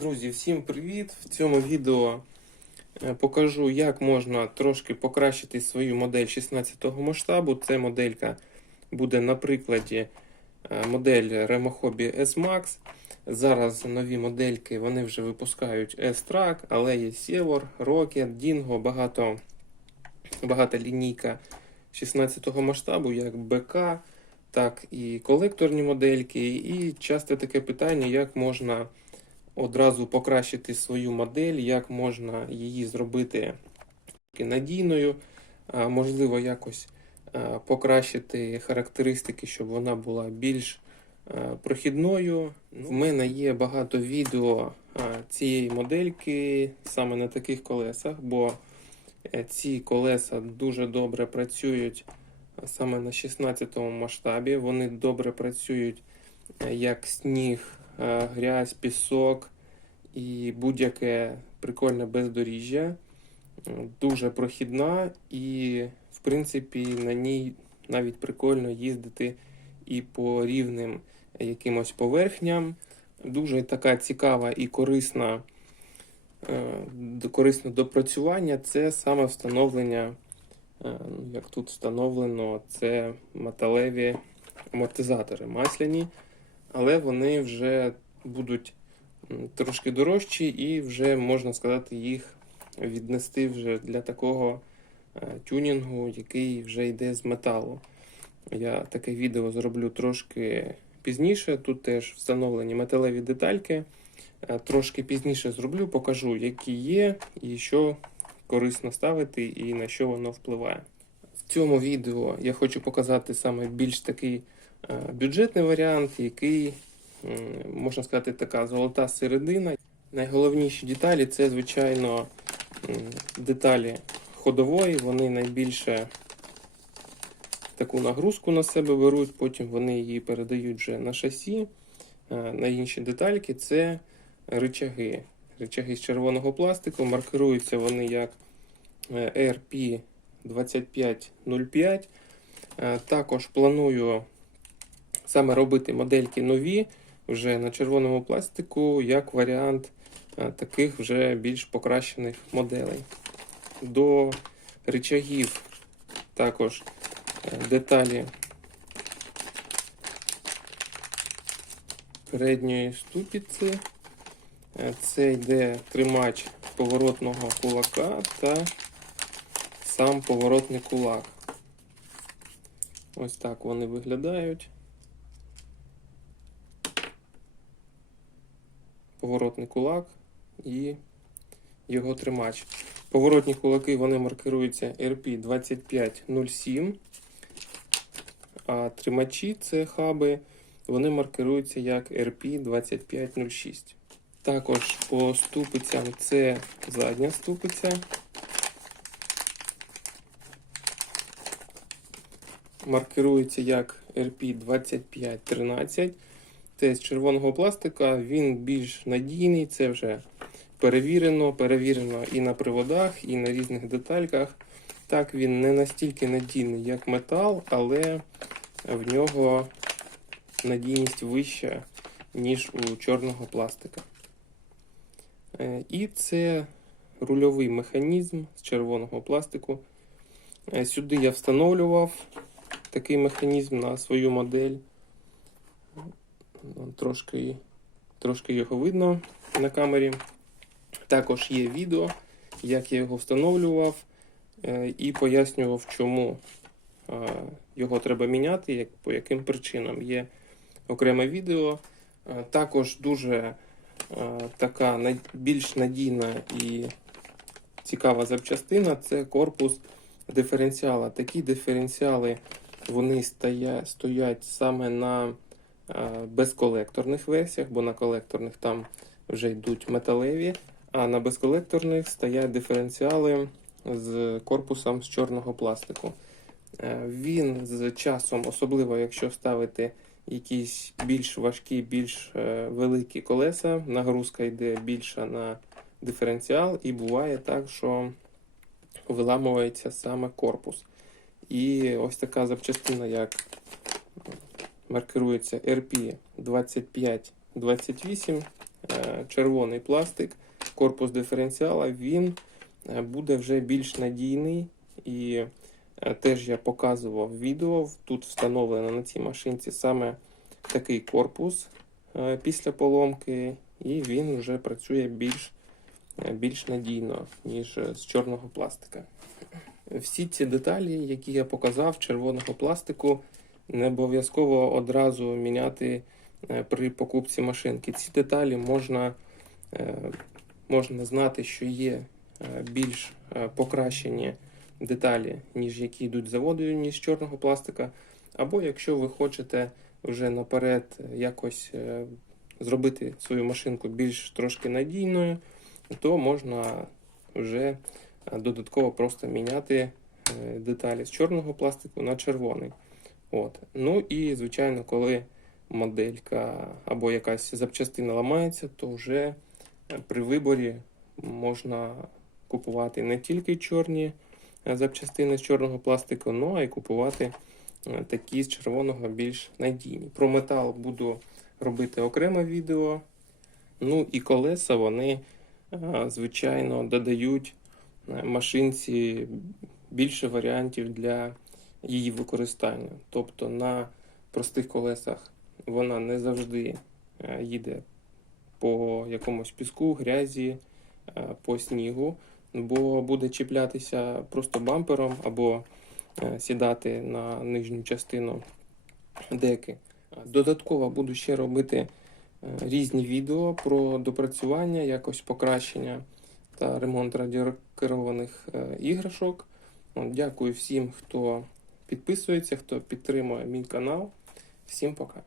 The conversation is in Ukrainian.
Друзі, всім привіт! В цьому відео е, покажу, як можна трошки покращити свою модель 16 масштабу. Це моделька буде на прикладі е, модель Remo Hobby S-Max. Зараз нові модельки вони вже випускають S-Track, але є Sevor, Rocket, Dingo, багато, багата лінійка 16 масштабу, як БК, так і колекторні модельки. І часто таке питання, як можна одразу покращити свою модель, як можна її зробити надійною, можливо, якось покращити характеристики, щоб вона була більш прохідною. В мене є багато відео цієї модельки саме на таких колесах, бо е, ці колеса дуже добре працюють саме на 16 масштабі. Вони добре працюють е, як сніг, грязь, пісок і будь-яке прикольне бездоріжжя. Дуже прохідна, і, в принципі, на ній навіть прикольно їздити і по рівним якимось поверхням. Дуже така цікава і корисна, е, корисне допрацювання це саме встановлення, е, як тут встановлено, це металеві амортизатори масляні, але вони вже будуть трошки дорожчі, і вже можна сказати, їх віднести вже для такого е, тюнінгу, який вже йде з металу. Я таке відео зроблю трошки пізніше. Тут теж встановлені металеві детальки. Е, Трошки пізніше зроблю, покажу, які є і що корисно ставити, і на що воно впливає. В цьому відео я хочу показати саме більш такий бюджетний варіант, який можна сказати, така золота середина. Найголовніші деталі це, звичайно, деталі ходової. Вони найбільше таку нагрузку на себе беруть, потім вони її передають вже на шасі. Е, На інші детальки це ричаги. Ричаги з червоного пластику. Маркируються вони як е, RP2505. Е, Також планую саме робити модельки нові вже на червоному пластику, як варіант е, таких вже більш покращених моделей. До рычагів також е, деталі передньої ступиці. Е, Це йде тримач поворотного кулака та сам поворотний кулак. Ось так вони виглядають. Поворотний кулак і його тримач. Поворотні кулаки вони маркируються RP2507, а тримачі це хаби, вони маркируються як RP2506. Також по ступицям це задня ступиця. Маркирується як RP2513. Це з червоного пластика, він більш надійний, це вже перевірено, перевірено і на приводах, і на різних детальках. Так, він не настільки надійний, як метал, але в нього надійність вища, ніж у чорного пластика. Е, І це рульовий механізм з червоного пластику. Е, Сюди я встановлював такий механізм на свою модель. Трошки, трошки його видно на камері. Також є відео, як я його встановлював е, і пояснював, чому е, його треба міняти, як, по яким причинам. Є окреме відео. Е, Також дуже така більш надійна і цікава запчастина це корпус диференціала. Такі диференціали вони стоять, саме на безколекторних версіях, бо на колекторних там вже йдуть металеві, а на безколекторних стоять диференціали з корпусом з чорного пластику. Е, Він з часом, особливо якщо ставити якісь більш важкі, більш е, великі колеса, нагрузка йде більша на диференціал, і буває так, що виламується саме корпус. І ось така запчастина, як маркирується RP2528, е, червоний пластик, корпус диференціала, він е, буде вже більш надійний. І е, теж я показував відео. Тут встановлено на цій машинці саме такий корпус після поломки, і він вже працює більш, більш надійно, ніж з чорного пластика. Всі ці деталі, які я показав, червоного пластику, не обов'язково одразу міняти е, при покупці машинки. Ці деталі можна, е, можна знати, що є е, більш покращені деталі, ніж які йдуть з заводу, ніж з чорного пластика. Або якщо ви хочете вже наперед якось зробити свою машинку більш трошки надійною, то можна вже додатково просто міняти деталі з чорного пластику на червоний. От. Ну і, звичайно, коли моделька або якась запчастина ламається, то вже е, при виборі можна купувати не тільки чорні е, запчастини з чорного пластику, ну а й купувати е, такі з червоного більш надійні. Про метал буду робити окреме відео. Ну і колеса вони, звичайно, додають машинці більше варіантів для її використання. Тобто на простих колесах вона не завжди е, їде по якомусь піску, грязі, е, по снігу, бо буде чіплятися просто бампером або е, сідати на нижню частину деки. Додатково буду ще робити різні відео про допрацювання, якось покращення та ремонт радіокерованих іграшок. Дякую всім, хто підписується, хто підтримує мій канал. Всім пока.